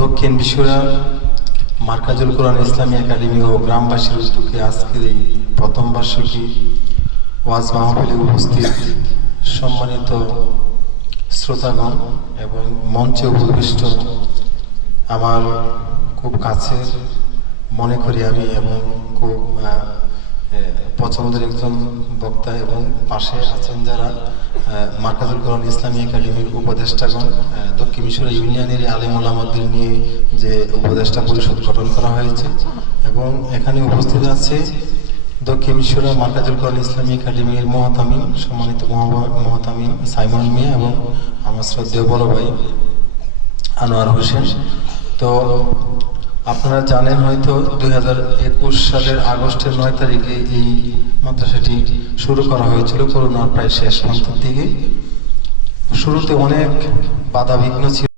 দক্ষিণ বিশ্বরা মার্কাজুল কোরআন ইসলামী একাডেমি ও গ্রামবাসীর উদ্যোগে আজকের এই প্রথম বার্ষিকী ওয়াজ মাহফিলে উপস্থিত সম্মানিত শ্রোতাগণ এবং মঞ্চে উপবিষ্ট আমার খুব কাছের মনে করি আমি এবং খুব পছন্দের একজন বক্তা এবং পাশে আছেন যারা মার্কাজুল কোরআন ইসলামী একাডেমির উপদেষ্টাগণ, দক্ষিণ মিশরা ইউনিয়নের আলেম ওলামাদের নিয়ে যে উপদেষ্টা পরিষদ গঠন করা হয়েছে এবং এখানে উপস্থিত আছে দক্ষিণ মিশরা মার্কাজুল কোরআন ইসলামী একাডেমির মহতামিম সম্মানিত মহতামিম সাইমন মিয়া এবং আমার শ্রদ্ধেয় বড় ভাই আনোয়ার হোসেন। তো আপনারা জানেন হয়তো 2021 সালের আগস্টের 9 তারিখে এই মাদ্রাসাটি শুরু করা হয়েছিল করোনার প্রায় শেষ প্রান্তের দিকে। শুরুতে অনেক বাধা বিঘ্ন ছিল।